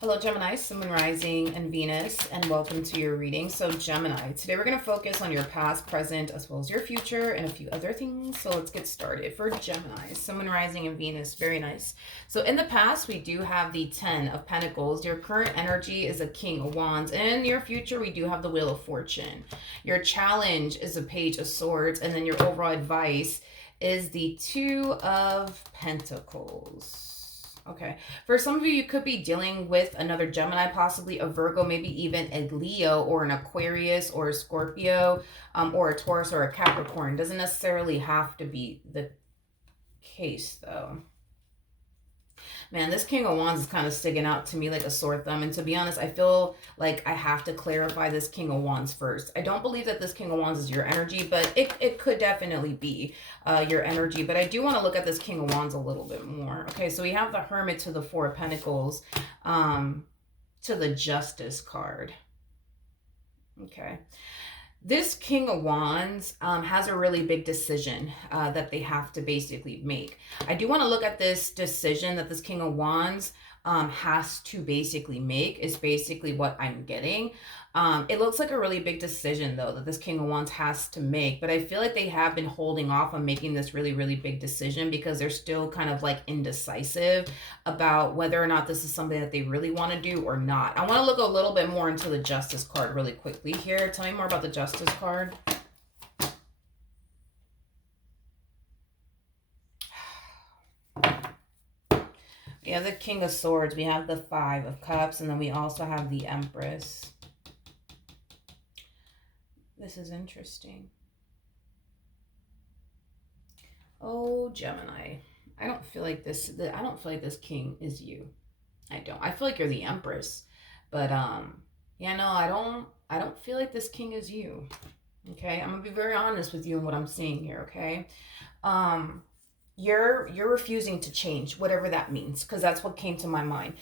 Hello, Gemini, Sun, Moon, Rising, and Venus, and welcome to your reading. So, Gemini, today we're going to focus on your past, present, as well as your future, and a few other things. So, let's get started. For Gemini, Sun, Moon, Rising, and Venus, very nice. So, in the past, we do have the 10 of Pentacles. Your current energy is a King of Wands. And in your future, we do have the Wheel of Fortune. Your challenge is a Page of Swords. And then your overall advice is the Two of Pentacles. Okay. For some of you, you could be dealing with another Gemini, possibly a Virgo, maybe even a Leo or an Aquarius or a Scorpio, or a Taurus or a Capricorn. Doesn't necessarily have to be the case, though. Man, this King of Wands is kind of sticking out to me like a sore thumb. And to be honest, I feel like I have to clarify this King of Wands first. I don't believe that this King of Wands is your energy, but it could definitely be your energy. But I do want to look at this King of Wands a little bit more. Okay, so we have the Hermit to the Four of Pentacles, to the Justice card. Okay. This King of Wands has a really big decision that they have to basically make. I do want to look at this decision that this King of Wands has to basically make is basically what I'm getting. It looks like a really big decision, though, that this King of Wands has to make. But I feel like they have been holding off on making this really, really big decision because they're still kind of like indecisive about whether or not this is something that they really want to do or not. I want to look a little bit more into the Justice card really quickly here. Tell me more about the Justice card. We have the King of Swords, we have the Five of Cups, and then we also have the Empress. This is interesting. Oh, Gemini. I don't feel like this king is you. I don't. I feel like you're the Empress. But yeah, no, I don't feel like this king is you. Okay? I'm going to be very honest with you in what I'm seeing here, okay? You're refusing to change, whatever that means, because that's what came to my mind.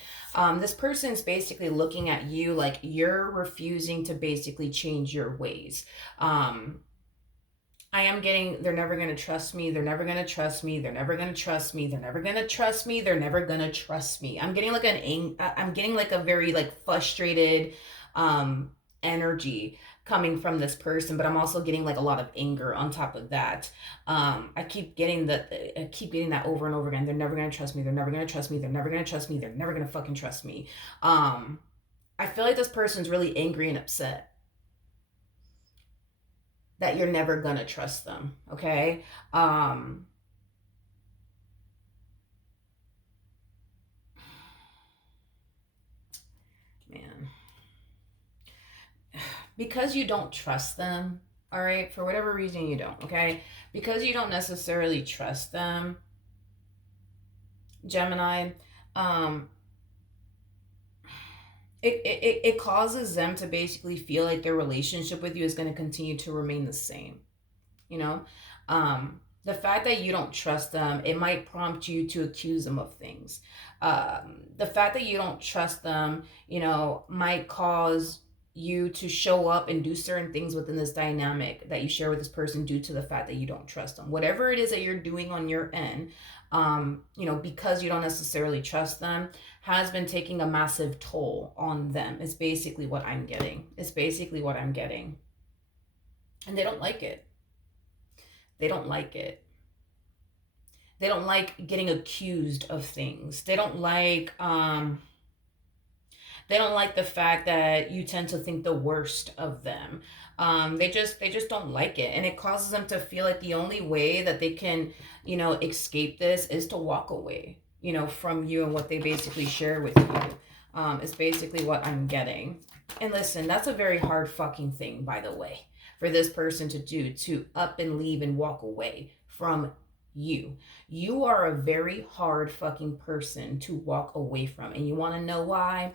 This person's basically looking at you like you're refusing to basically change your ways. I am getting, they're never going to trust me. They're never going to trust me. They're never going to trust me. They're never going to trust me. They're never going to trust me. I'm getting like I'm getting like a very like frustrated energy coming from this person, but I'm also getting like a lot of anger on top of that. I keep getting that over and over again. They're never going to trust me. They're never going to trust me. They're never going to trust me. They're never going to fucking trust me. I feel like this person's really angry and upset that you're never gonna trust them, okay? Man. Because you don't trust them, all right? For whatever reason you don't, okay? Because you don't necessarily trust them, Gemini, it causes them to basically feel like their relationship with you is going to continue to remain the same. You know, the fact that you don't trust them, it might prompt you to accuse them of things. The fact that you don't trust them, you know, might cause you to show up and do certain things within this dynamic that you share with this person due to the fact that you don't trust them. Whatever it is that you're doing on your end, you know, because you don't necessarily trust them, has been taking a massive toll on them. It's basically what I'm getting. It's basically what I'm getting. And they don't like it. They don't like it. They don't like getting accused of things. They don't like the fact that you tend to think the worst of them. They just don't like it, and it causes them to feel like the only way that they can, you know, escape this is to walk away, you know, from you and what they basically share with you. Is basically what I'm getting. And listen, that's a very hard fucking thing, by the way, for this person to do, to up and leave and walk away from you. You are a very hard fucking person to walk away from. And you want to know why?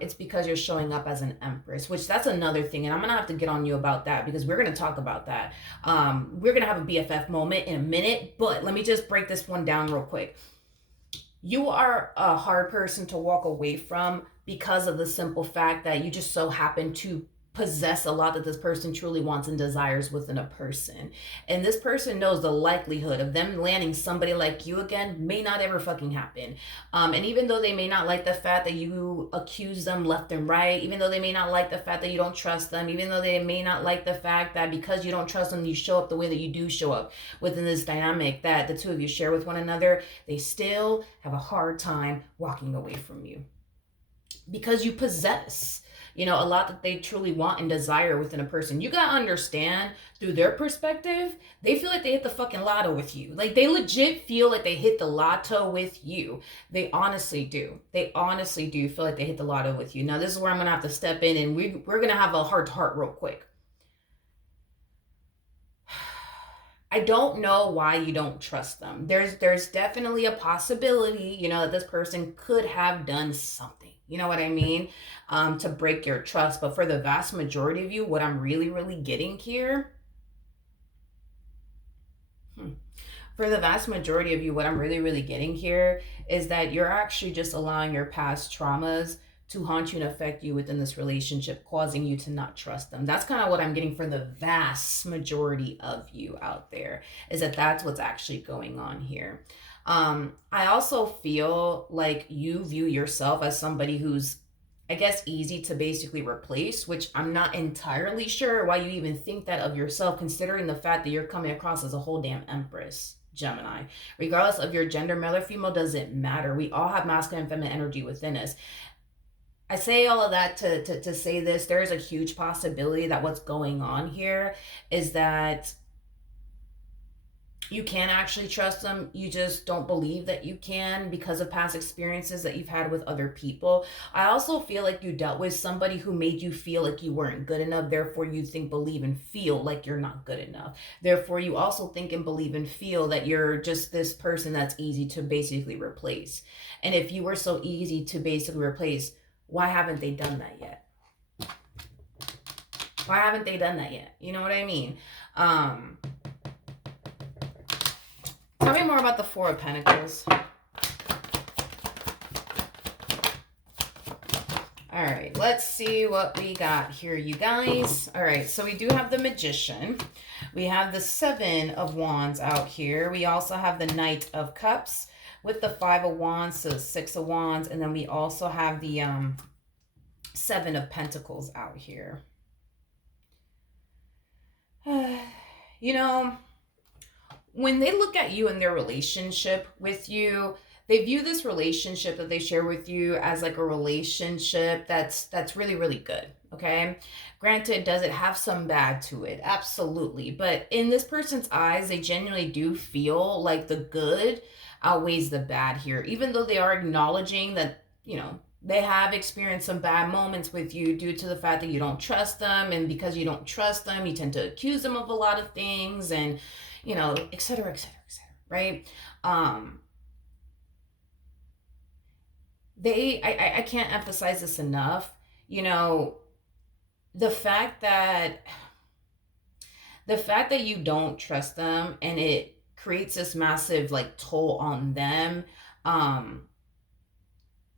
It's because you're showing up as an empress, which that's another thing. And I'm going to have to get on you about that because we're going to talk about that. We're going to have a BFF moment in a minute, but let me just break this one down real quick. You are a hard person to walk away from because of the simple fact that you just so happen to possess a lot that this person truly wants and desires within a person. And this person knows the likelihood of them landing somebody like you again may not ever fucking happen. And even though they may not like the fact that you accuse them left and right, even though they may not like the fact that you don't trust them, even though they may not like the fact that because you don't trust them, you show up the way that you do show up within this dynamic that the two of you share with one another, they still have a hard time walking away from you. Because you possess, a lot that they truly want and desire within a person. You gotta understand, through their perspective, they feel like they hit the fucking lotto with you. Like, they legit feel like they hit the lotto with you. They honestly do. They honestly do feel like they hit the lotto with you. Now, this is where I'm gonna have to step in, and we're gonna have a heart-to-heart real quick. I don't know why you don't trust them. There's definitely a possibility, that this person could have done something. You know what I mean? To break your trust. But for the vast majority of you, what I'm really, really getting here, for the vast majority of you, what I'm really, really getting here is that you're actually just allowing your past traumas to haunt you and affect you within this relationship, causing you to not trust them. That's kind of what I'm getting for the vast majority of you out there, is that that's what's actually going on here. I also feel like you view yourself as somebody who's, I guess, easy to basically replace, which I'm not entirely sure why you even think that of yourself, considering the fact that you're coming across as a whole damn empress, Gemini. Regardless of your gender, male or female, doesn't matter. We all have masculine and feminine energy within us. I say all of that to say this. There is a huge possibility that what's going on here is that you can actually trust them. You just don't believe that you can because of past experiences that you've had with other people. I also feel like you dealt with somebody who made you feel like you weren't good enough. Therefore, you think, believe, and feel like you're not good enough. Therefore, you also think and believe and feel that you're just this person that's easy to basically replace. And if you were so easy to basically replace, why haven't they done that yet? Why haven't they done that yet? You know what I mean? Tell me more about the Four of Pentacles. All right, let's see what we got here, you guys. All right, so we do have the Magician. We have the Seven of Wands out here. We also have the Knight of Cups with the Five of Wands, so Six of Wands. And then we also have the Seven of Pentacles out here. When they look at you and their relationship with you, they view this relationship that they share with you as like a relationship that's really, really good, okay? Granted, does it have some bad to it? Absolutely. But in this person's eyes, they genuinely do feel like the good outweighs the bad here, even though they are acknowledging that, they have experienced some bad moments with you due to the fact that you don't trust them. And because you don't trust them, you tend to accuse them of a lot of things and, et cetera, et cetera, et cetera, right? I can't emphasize this enough. The fact that you don't trust them and it creates this massive like toll on them,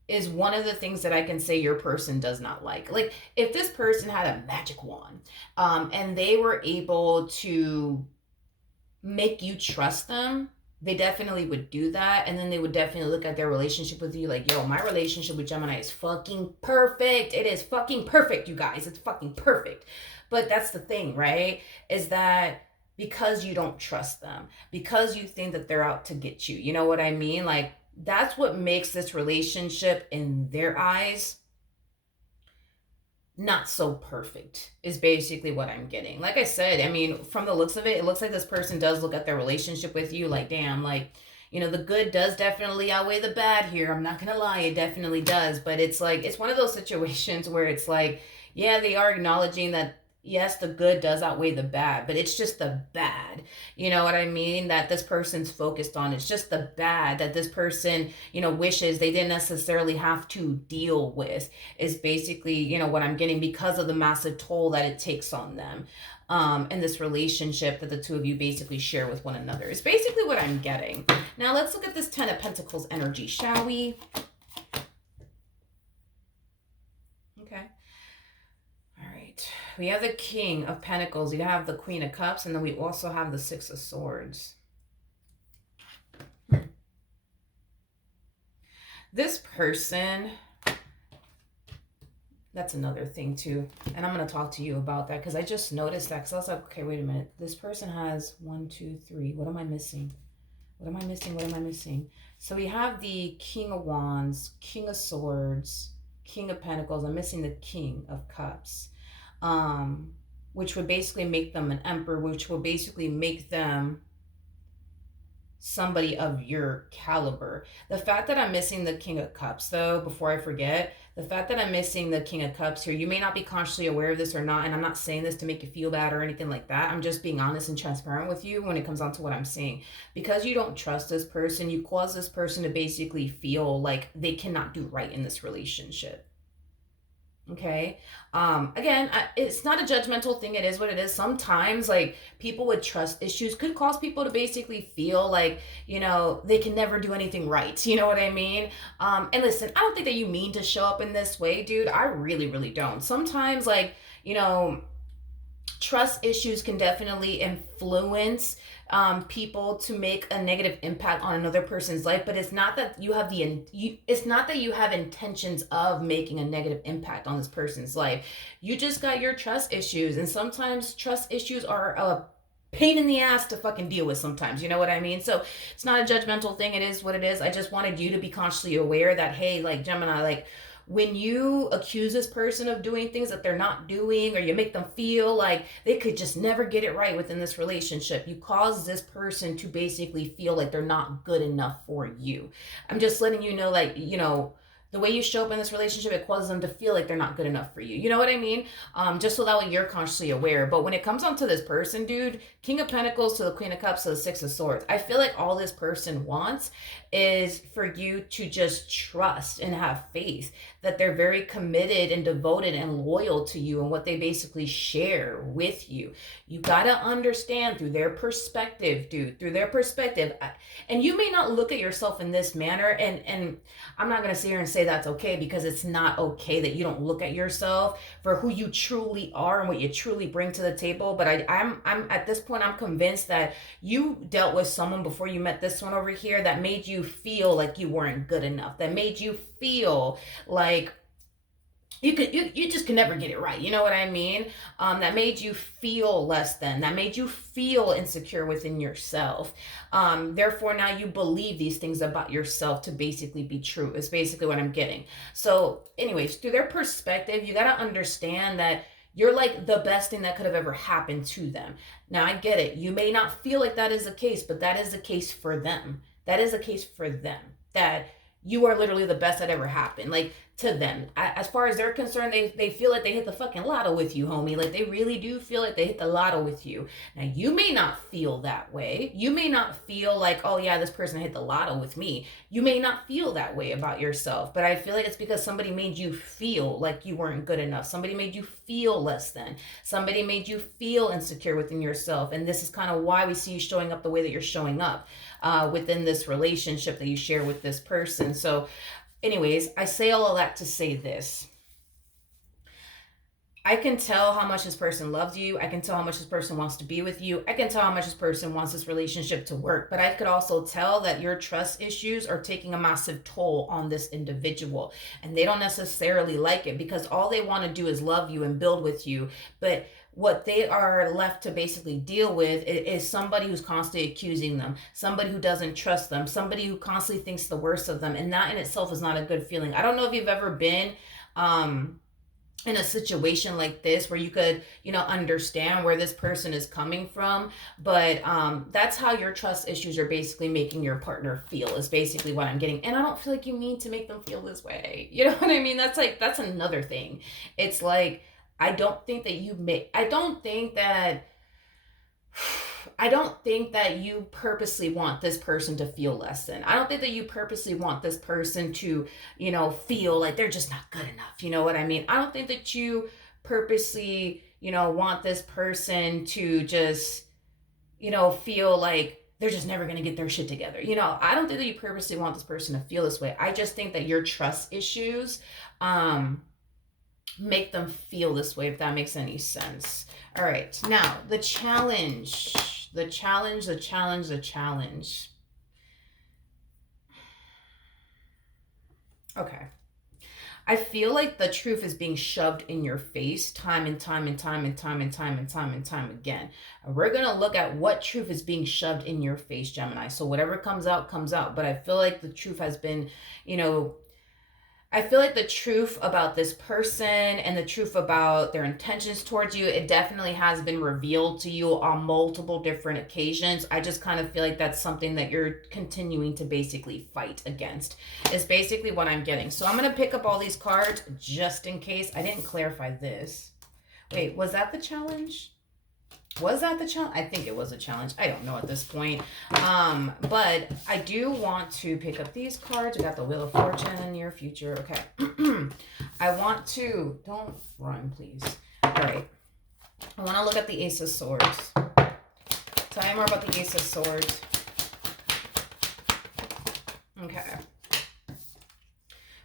is one of the things that I can say your person does not like. Like, if this person had a magic wand, and they were able to make you trust them, they definitely would do that. And then they would definitely look at their relationship with you like, yo, my relationship with Gemini is fucking perfect. It is fucking perfect, you guys. It's fucking perfect. But that's the thing, right? Is that because you don't trust them, because you think that they're out to get you. You know what I mean? Like, that's what makes this relationship in their eyes not so perfect, is basically what I'm getting. Like I said, I mean, from the looks of it, it looks like this person does look at their relationship with you like, damn, like, the good does definitely outweigh the bad here. I'm not gonna lie, it definitely does. But it's like, it's one of those situations where it's like, yeah, they are acknowledging that, yes, the good does outweigh the bad, but it's just the bad, you know what I mean, that this person's focused on. It's just the bad that this person, wishes they didn't necessarily have to deal with, is basically, what I'm getting, because of the massive toll that it takes on them. And this relationship that the two of you basically share with one another is basically what I'm getting. Now let's look at this Ten of Pentacles energy, shall we? Okay. All right. We have the King of Pentacles. You have the Queen of Cups. And then we also have the Six of Swords. This person, that's another thing too. And I'm going to talk to you about that because I just noticed that. Because I was like, okay, wait a minute. This person has 1, 2, 3. What am I missing? What am I missing? What am I missing? So we have the King of Wands, King of Swords, King of Pentacles. I'm missing the King of Cups, which would basically make them an emperor, which will basically make them somebody of your caliber. The fact that I'm missing the King of Cups, though, before I forget, the fact that I'm missing the King of Cups here, you may not be consciously aware of this or not, and I'm not saying this to make you feel bad or anything like that. I'm just being honest and transparent with you when it comes on to what I'm saying. Because you don't trust this person, you cause this person to basically feel like they cannot do right in this relationship. Okay. Again, it's not a judgmental thing. It is what it is. Sometimes like people with trust issues could cause people to basically feel like, you know, they can never do anything right. You know what I mean? And listen, I don't think that you mean to show up in this way, dude. I really, really don't. Sometimes like, you know, trust issues can definitely influence people to make a negative impact on another person's life, but it's not that you have it's not that you have intentions of making a negative impact on this person's life. You just got your trust issues, and sometimes trust issues are a pain in the ass to fucking deal with sometimes, you know what I mean? So it's not a judgmental thing. It is what it is. I just wanted you to be consciously aware that, hey, like Gemini, like when you accuse this person of doing things that they're not doing, or you make them feel like they could just never get it right within this relationship, you cause this person to basically feel like they're not good enough for you. I'm just letting you know, like, you know, the way you show up in this relationship, it causes them to feel like they're not good enough for you. You know what I mean? Just so that way you're consciously aware. But when it comes on to this person, dude, King of Pentacles to the Queen of Cups to the Six of Swords, I feel like all this person wants is for you to just trust and have faith that they're very committed and devoted and loyal to you and what they basically share with you. You got to understand through their perspective, dude, through their perspective. And you may not look at yourself in this manner, and I'm not going to sit here and say that's okay, because it's not okay that you don't look at yourself for who you truly are and what you truly bring to the table. But I'm at this point, I'm convinced that you dealt with someone before you met this one over here that made you feel like you weren't good enough, that made you feel like you just can never get it right. You know what I mean? That made you feel less than, that made you feel insecure within yourself. Therefore, now you believe these things about yourself to basically be true, is basically what I'm getting. So anyways, through their perspective, you got to understand that you're like the best thing that could have ever happened to them. Now, I get it. You may not feel like that is the case, but that is the case for them. That is the case for them. That you are literally the best that ever happened. Like, to them, as far as they're concerned, they feel like they hit the fucking lotto with you, homie. Like, they really do feel like they hit the lotto with you. Now, you may not feel that way. You may not feel like, oh yeah, this person hit the lotto with me. You may not feel that way about yourself, but I feel like it's because somebody made you feel like you weren't good enough. Somebody made you feel less than. Somebody made you feel insecure within yourself. And this is kind of why we see you showing up the way that you're showing up within this relationship that you share with this person. So anyways, I say all of that to say this. I can tell how much this person loves you. I can tell how much this person wants to be with you. I can tell how much this person wants this relationship to work. But I could also tell that your trust issues are taking a massive toll on this individual. And they don't necessarily like it, because all they want to do is love you and build with you. But what they are left to basically deal with is somebody who's constantly accusing them, somebody who doesn't trust them, somebody who constantly thinks the worst of them. And that in itself is not a good feeling. I don't know if you've ever been in a situation like this where you could, you know, understand where this person is coming from. But that's how your trust issues are basically making your partner feel, is basically what I'm getting. And I don't feel like you mean to make them feel this way. You know what I mean? That's another thing. It's like, I don't think that you purposely want this person to feel less than. I don't think that you purposely want this person to, you know, feel like they're just not good enough. You know what I mean? I don't think that you purposely, you know, want this person to just, you know, feel like they're just never going to get their shit together. You know, I don't think that you purposely want this person to feel this way. I just think that your trust issues, make them feel this way, if that makes any sense. All right, now the challenge, the challenge, the challenge, the challenge. Okay. I feel like the truth is being shoved in your face time and time and time and time and time and time and time again. And we're going to look at what truth is being shoved in your face, Gemini. So whatever comes out, comes out. But I feel like the truth has been, you know, I feel like the truth about this person and the truth about their intentions towards you, it definitely has been revealed to you on multiple different occasions. I just kind of feel like that's something that you're continuing to basically fight against, is basically what I'm getting. So I'm going to pick up all these cards just in case. I didn't clarify this. Wait, was that the challenge? Was that the challenge? I think it was a challenge. I don't know at this point. But I do want to pick up these cards. We got the Wheel of Fortune in your future. Okay. I want to, don't run, please. All right. I want to look at the Ace of Swords. Tell me more about the Ace of Swords. Okay.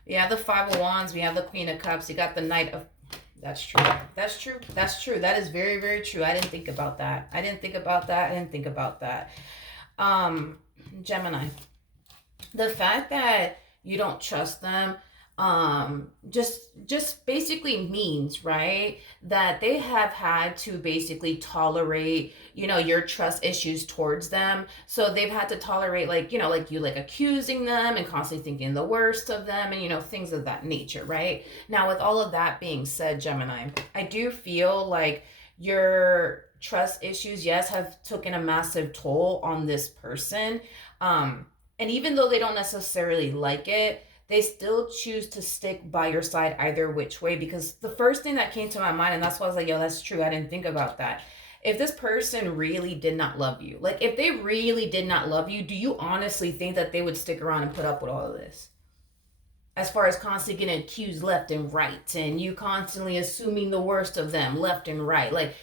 We have the Five of Wands. We have the Queen of Cups. You got the Knight of... That's true. That's true. That's true. That is very, very true. I didn't think about that. I didn't think about that. I didn't think about that. Gemini. The fact that you don't trust them, just basically means, right, that they have had to basically tolerate, you know, your trust issues towards them. So they've had to tolerate, like, you know, like you like accusing them and constantly thinking the worst of them and, you know, things of that nature, right? Now, with all of that being said, Gemini, I do feel like your trust issues, yes, have taken a massive toll on this person. And even though they don't necessarily like it, they still choose to stick by your side either which way. Because the first thing that came to my mind, and that's why I was like, yo, that's true, I didn't think about that. If this person really did not love you, like if they really did not love you, do you honestly think that they would stick around and put up with all of this? As far as constantly getting accused left and right, and you constantly assuming the worst of them left and right. Like,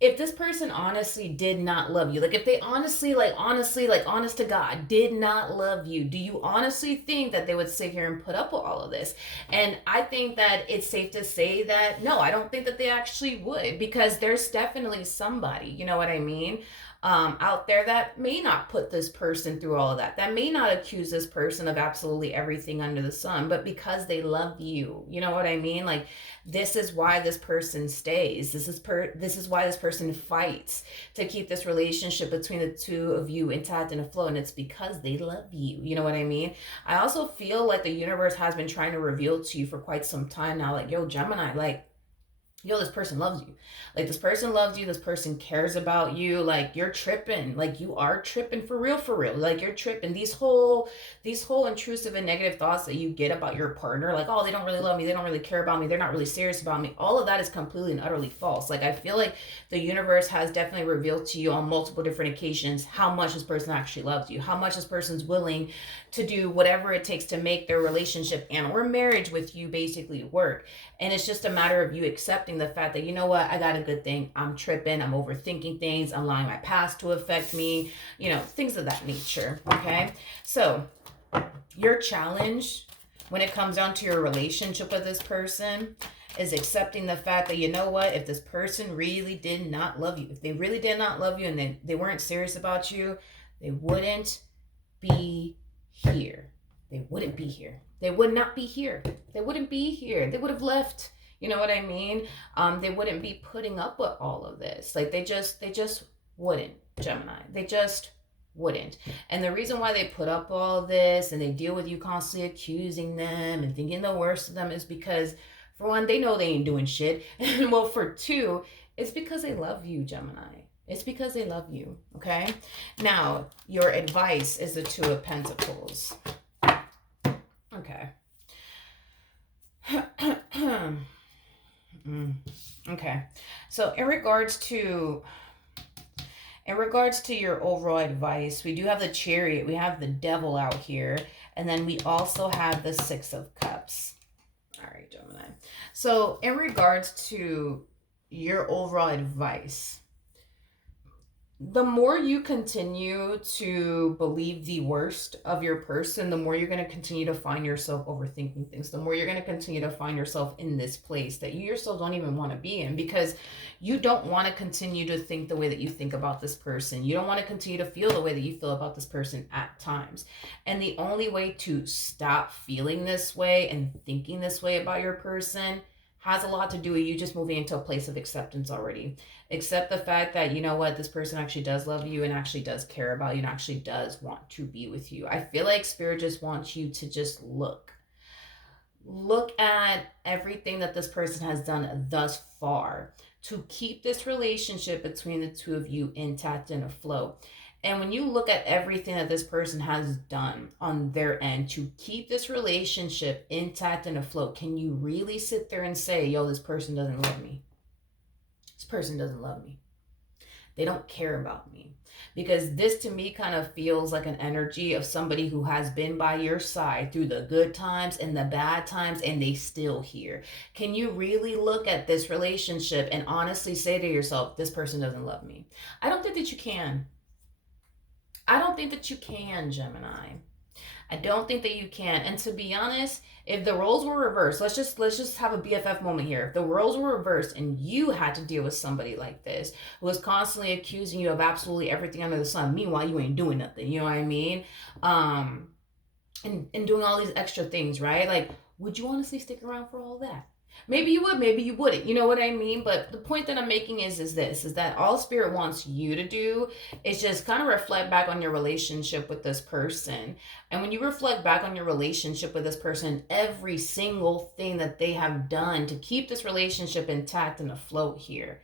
if this person honestly did not love you, like if they honestly, honest to God, did not love you, do you honestly think that they would sit here and put up with all of this? And I think that it's safe to say that, no, I don't think that they actually would, because there's definitely somebody, you know what I mean, out there that may not put this person through all of that, that may not accuse this person of absolutely everything under the sun, but because they love you, you know what I mean? Like, this is why this person stays. This is why this person fights to keep this relationship between the two of you intact and afloat, and it's because they love you. You know what I mean? I also feel like the universe has been trying to reveal to you for quite some time now, like, yo, Gemini, like, yo, this person loves you. Like, this person loves you. This person cares about you. Like, you're tripping. Like, you are tripping for real, for real. Like, you're tripping. These whole intrusive and negative thoughts that you get about your partner, like, oh, they don't really love me. They don't really care about me. They're not really serious about me. All of that is completely and utterly false. Like, I feel like the universe has definitely revealed to you on multiple different occasions how much this person actually loves you, how much this person's willing to do whatever it takes to make their relationship and or marriage with you basically work. And it's just a matter of you accepting the fact that, you know what, I got a good thing. I'm tripping. I'm overthinking things. I'm allowing my past to affect me, you know, things of that nature. Okay. So your challenge when it comes down to your relationship with this person is accepting the fact that, you know what, if this person really did not love you, if they really did not love you and they weren't serious about you, they wouldn't be here. They wouldn't be here. They would not be here. They wouldn't be here. They would have left. You know what I mean? They wouldn't be putting up with all of this. Like, they just wouldn't, Gemini. They just wouldn't. And the reason why they put up all this and they deal with you constantly accusing them and thinking the worst of them is because, for one, they know they ain't doing shit. And well, for two, it's because they love you, Gemini. It's because they love you, okay? Now, your advice is the Two of Pentacles. Okay. Okay. So in regards to your overall advice, we do have the Chariot, we have the Devil out here, and then we also have the Six of Cups. All right, Gemini. So in regards to your overall advice, the more you continue to believe the worst of your person, the more you're going to continue to find yourself overthinking things. The more you're going to continue to find yourself in this place that you yourself don't even want to be in, because you don't want to continue to think the way that you think about this person. You don't want to continue to feel the way that you feel about this person at times. And the only way to stop feeling this way and thinking this way about your person has a lot to do with you just moving into a place of acceptance already. Accept the fact that, you know what, this person actually does love you and actually does care about you and actually does want to be with you. I feel like Spirit just wants you to just look at everything that this person has done thus far to keep this relationship between the two of you intact and afloat. And when you look at everything that this person has done on their end to keep this relationship intact and afloat, can you really sit there and say, yo, this person doesn't love me? This person doesn't love me. They don't care about me. Because this to me kind of feels like an energy of somebody who has been by your side through the good times and the bad times, and they still here. Can you really look at this relationship and honestly say to yourself, this person doesn't love me? I don't think that you can. I don't think that you can, Gemini. I don't think that you can. And to be honest, if the roles were reversed, let's just have a BFF moment here. If the roles were reversed and you had to deal with somebody like this who was constantly accusing you of absolutely everything under the sun, meanwhile you ain't doing nothing, you know what I mean? And doing all these extra things, right? Like, would you honestly stick around for all that? Maybe you would, maybe you wouldn't. You know what I mean? But the point that I'm making is that all Spirit wants you to do is just kind of reflect back on your relationship with this person. And when you reflect back on your relationship with this person, every single thing that they have done to keep this relationship intact and afloat here,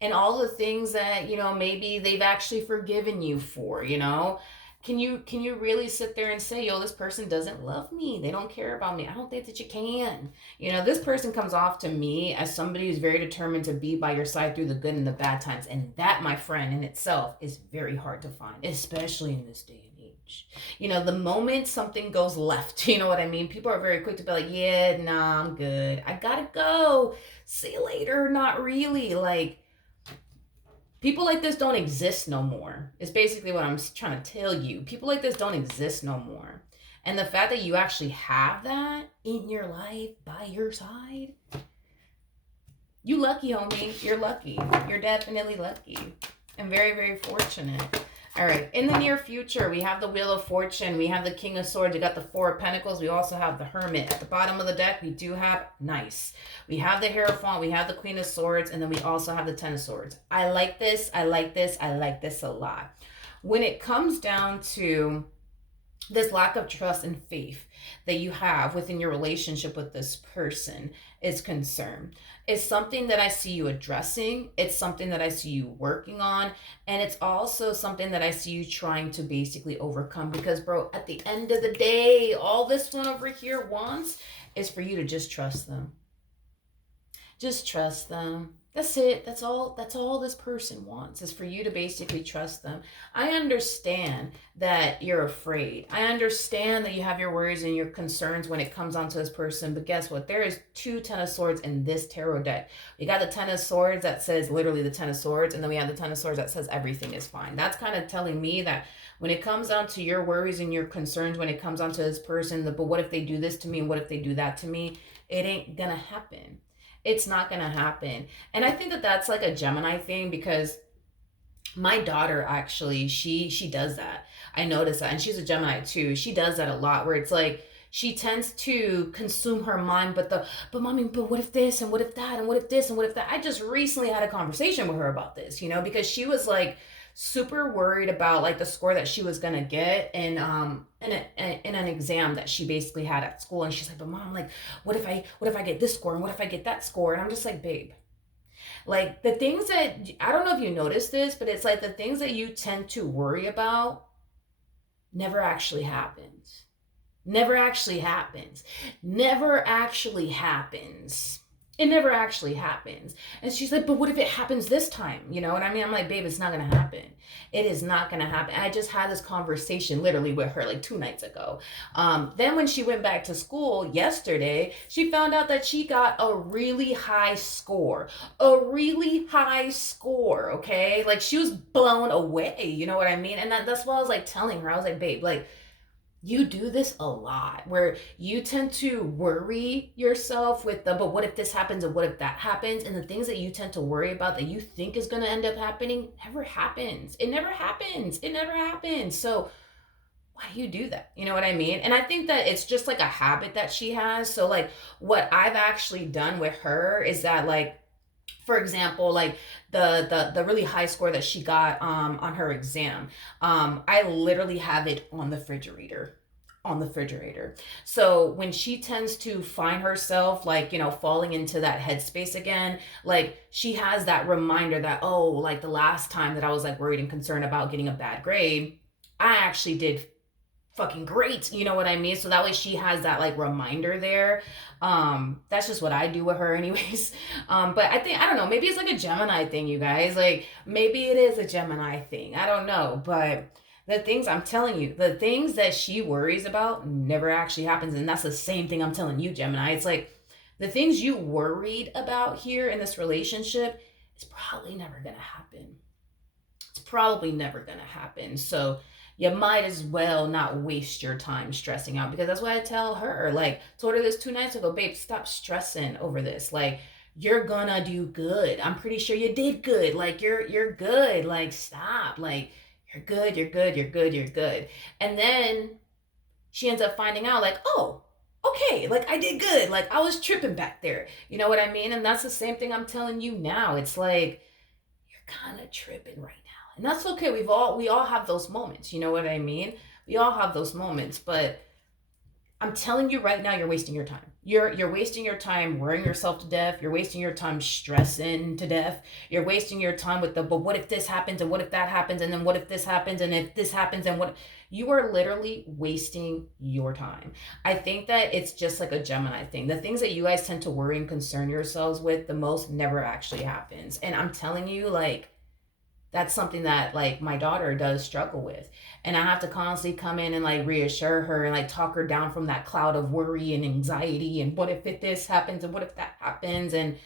and all the things that, you know, maybe they've actually forgiven you for, you know, can you really sit there and say, yo, this person doesn't love me, they don't care about me? I don't think that you can. You know, this person comes off to me as somebody who's very determined to be by your side through the good and the bad times, and that, my friend, in itself is very hard to find, especially in this day and age. You know, the moment something goes left, you know what I mean, people are very quick to be like, yeah, nah, I'm good, I gotta go, see you later. Not really. Like, people like this don't exist no more. It's basically what I'm trying to tell you. People like this don't exist no more. And the fact that you actually have that in your life by your side, you lucky, homie. You're lucky. You're definitely lucky. And very, very fortunate. All right. In the near future, we have the Wheel of Fortune. We have the King of Swords. We got the Four of Pentacles. We also have the Hermit. At the bottom of the deck, we do have nice. We have the Hierophant. We have the Queen of Swords. And then we also have the Ten of Swords. I like this. I like this. I like this a lot. When it comes down to this lack of trust and faith that you have within your relationship with this person is concerned. It's something that I see you addressing. It's something that I see you working on. And it's also something that I see you trying to basically overcome. Because, bro, at the end of the day, all this one over here wants is for you to just trust them. Just trust them. That's it. That's all this person wants, is for you to basically trust them. I understand that you're afraid. I understand that you have your worries and your concerns when it comes onto this person. But guess what? There is two Ten of Swords in this tarot deck. We got the Ten of Swords that says literally the Ten of Swords. And then we have the Ten of Swords that says everything is fine. That's kind of telling me that when it comes down to your worries and your concerns, when it comes down to this person, but what if they do this to me? And what if they do that to me? It ain't gonna happen. It's not going to happen. And I think that that's like a Gemini thing, because my daughter actually, she does that. I notice that. And she's a Gemini too. She does that a lot, where it's like she tends to consume her mind. But mommy, but what if this and what if that and what if this and what if that? I just recently had a conversation with her about this, you know, because she was like super worried about like the score that she was gonna get in an exam that she basically had at school. And she's like, but mom, like, what if I get this score and what if I get that score? And I'm just like, babe, like, the things that, I don't know if you noticed this, but it's like the things that you tend to worry about never actually happens. Never actually happens. Never actually happens. It never actually happens. And she's like, but what if it happens this time? You know what I mean? I'm like, babe, it's not going to happen. It is not going to happen. I just had this conversation literally with her like 2 nights ago. Then when she went back to school yesterday, she found out that she got a really high score. A really high score, okay? Like she was blown away. You know what I mean? And that's what I was like telling her. I was like, babe, like, you do this a lot where you tend to worry yourself with the but what if this happens and what if that happens, and the things that you tend to worry about that you think is going to end up happening never happens. It never happens. It never happens. So why do you do that? You know what I mean? And I think that it's just like a habit that she has. So like what I've actually done with her is that, like, for example, like the really high score that she got on her exam, I literally have it on the refrigerator. On the refrigerator. So when she tends to find herself, like, you know, falling into that headspace again, like she has that reminder that, oh, like the last time that I was like worried and concerned about getting a bad grade, I actually did fucking great. You know what I mean? So that way she has that like reminder there. That's just what I do with her anyways. But I think, I don't know, maybe it's like a Gemini thing, you guys. Like maybe it is a Gemini thing. I don't know. But the things I'm telling you, the things that she worries about never actually happens. And that's the same thing I'm telling you, Gemini. It's like the things you worried about here in this relationship is probably never gonna happen. It's probably never gonna happen. So you might as well not waste your time stressing out, because that's what I tell her. Like, told her this 2 nights ago, babe, stop stressing over this. Like, you're gonna do good. I'm pretty sure you did good. Like, you're good. Like, stop. Like, you're good, you're good, you're good, you're good. And then she ends up finding out, like, oh, okay, like I did good. Like I was tripping back there. You know what I mean? And that's the same thing I'm telling you now. It's like, you're kind of tripping right now. And that's okay. We all have those moments. You know what I mean? We all have those moments, but I'm telling you right now, you're wasting your time. You're wasting your time worrying yourself to death. You're wasting your time stressing to death. You're wasting your time with the but what if this happens and what if that happens and then what if this happens and if this happens and what. You are literally wasting your time. I think that it's just like a Gemini thing. The things that you guys tend to worry and concern yourselves with the most never actually happens. And I'm telling you, like, that's something that like my daughter does struggle with, and I have to constantly come in and like reassure her and like talk her down from that cloud of worry and anxiety and what if this happens and what if that happens. And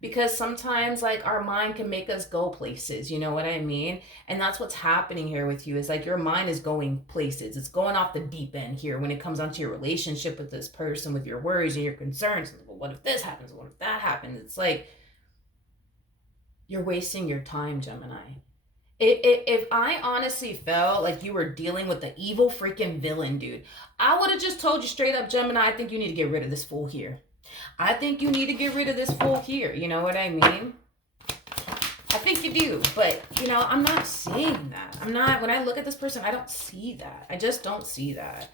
because sometimes like our mind can make us go places, you know what I mean? And that's what's happening here with you, is like your mind is going places. It's going off the deep end here when it comes onto your relationship with this person, with your worries and your concerns. Well, what if this happens, what if that happens? It's like you're wasting your time, Gemini. If I honestly felt like you were dealing with the evil freaking villain, dude, I would have just told you straight up, Gemini, I think you need to get rid of this fool here. I think you need to get rid of this fool here. You know what I mean? I think you do. But, you know, I'm not seeing that. When I look at this person, I don't see that. I just don't see that.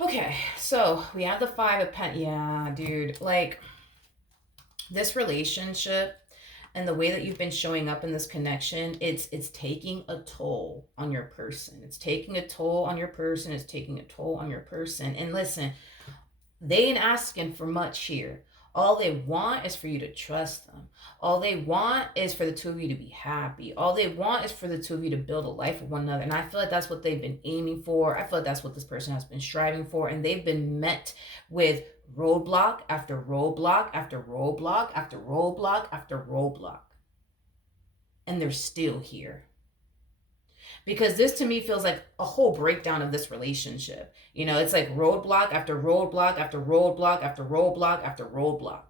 Okay, so we have the 5 of Pentacles. Yeah, dude. Like, this relationship and the way that you've been showing up in this connection, it's taking a toll on your person. It's taking a toll on your person. It's taking a toll on your person. And listen, they ain't asking for much here. All they want is for you to trust them. All they want is for the two of you to be happy. All they want is for the two of you to build a life with one another. And I feel like that's what they've been aiming for. I feel like that's what this person has been striving for. And they've been met with roadblock after roadblock after roadblock after roadblock after roadblock. And they're still here. Because this to me feels like a whole breakdown of this relationship. You know, it's like roadblock after roadblock after roadblock after roadblock after roadblock.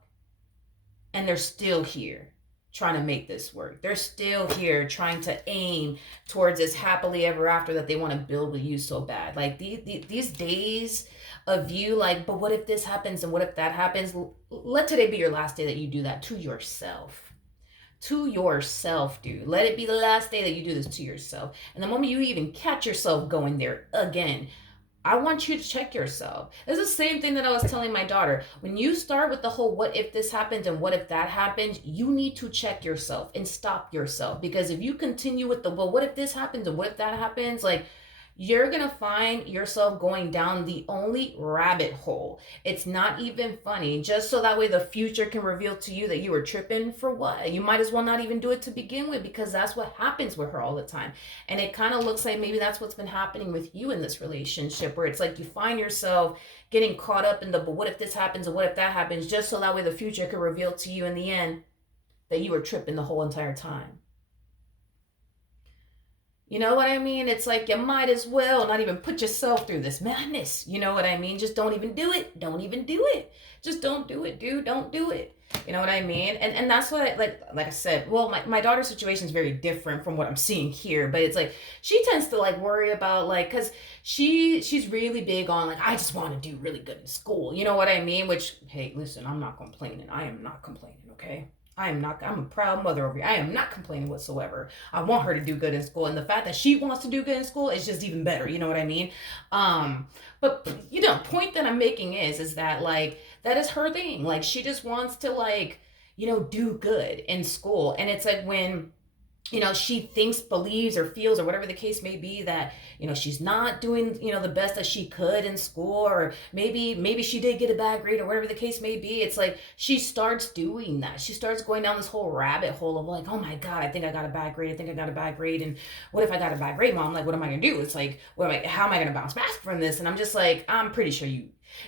And they're still here trying to make this work. They're still here trying to aim towards this happily ever after that they want to build with you so bad. Like these days of you like, but what if this happens and what if that happens? Let today be your last day that you do that to yourself. To yourself, dude. Let it be the last day that you do this to yourself. And the moment you even catch yourself going there again, I want you to check yourself. It's the same thing that I was telling my daughter. When you start with the whole what if this happens and what if that happens, you need to check yourself and stop yourself. Because if you continue with the well, what if this happens and what if that happens, like, you're going to find yourself going down the only rabbit hole. It's not even funny, just so that way the future can reveal to you that you were tripping for what? You might as well not even do it to begin with, because that's what happens with her all the time. And it kind of looks like maybe that's what's been happening with you in this relationship, where it's like you find yourself getting caught up in the, but what if this happens and what if that happens, just so that way the future can reveal to you in the end that you were tripping the whole entire time. You know what I mean? It's like you might as well not even put yourself through this madness. You know what I mean? Just don't even do it. Don't even do it. Just don't do it, dude. Don't do it. You know what I mean? And that's what I like I said, well, my daughter's situation is very different from what I'm seeing here, but it's like she tends to like worry about like, cause she's really big on like, I just want to do really good in school. You know what I mean? Which, hey, listen, I'm not complaining. I am not complaining, okay? I'm a proud mother over here. I am not complaining whatsoever. I want her to do good in school. And the fact that she wants to do good in school is just even better. You know what I mean? But you know, point that I'm making is that like, that is her thing. Like she just wants to like, you know, do good in school. And it's like when, you know, she thinks, believes, or feels, or whatever the case may be, that, you know, she's not doing, you know, the best that she could in school, or maybe she did get a bad grade, or whatever the case may be. It's like she starts doing that. She starts going down this whole rabbit hole of like, oh my God, I think I got a bad grade. I think I got a bad grade. And what if I got a bad grade, Mom? Like, what am I going to do? It's like, how am I going to bounce back from this? And I'm just like, I'm pretty sure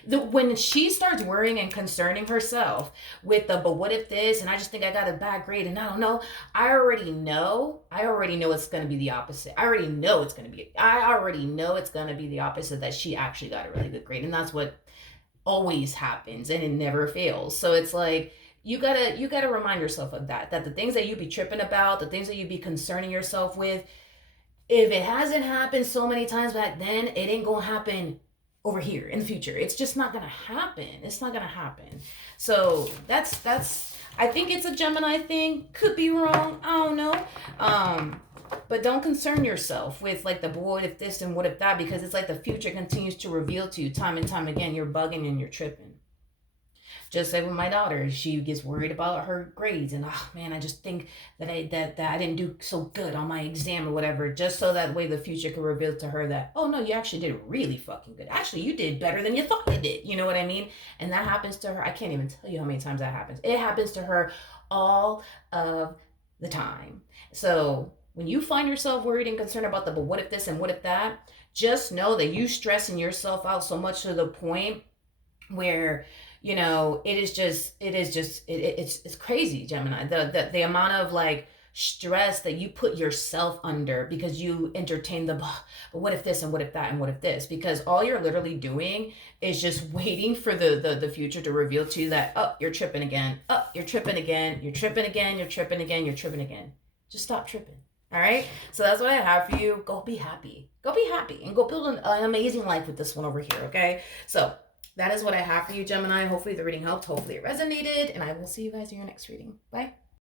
when she starts worrying and concerning herself with the, but what if this, and I just think I got a bad grade, and I don't know, I already know it's going to be the opposite. I already know it's going to be the opposite, that she actually got a really good grade. And that's what always happens, and it never fails. So it's like, you gotta remind yourself of that the things that you be tripping about, the things that you be concerning yourself with, if it hasn't happened so many times back then, it ain't gonna happen over here in the future. It's just not gonna happen. It's not gonna happen. So that's I think it's a Gemini thing. Could be wrong. I don't know. But don't concern yourself with like the, what if this and what if that, because it's like the future continues to reveal to you time and time again, you're bugging and you're tripping. Just like with my daughter, she gets worried about her grades, and oh man, I just think that I didn't do so good on my exam or whatever, just so that way the future can reveal to her that, oh no, you actually did really fucking good. Actually, you did better than you thought you did. You know what I mean? And that happens to her. I can't even tell you how many times that happens. It happens to her all of the time. So when you find yourself worried and concerned about the, but what if this and what if that, just know that you stressing yourself out so much to the point where, you know, it's crazy, Gemini. The amount of like stress that you put yourself under because you entertain the, but what if this and what if that and what if this, because all you're literally doing is just waiting for the future to reveal to you that, oh, you're tripping again. Oh, you're tripping again. You're tripping again. You're tripping again. You're tripping again. Just stop tripping. All right. So that's what I have for you. Go be happy. Go be happy and go build an amazing life with this one over here. Okay. So that is what I have for you, Gemini. Hopefully the reading helped. Hopefully it resonated. And I will see you guys in your next reading. Bye.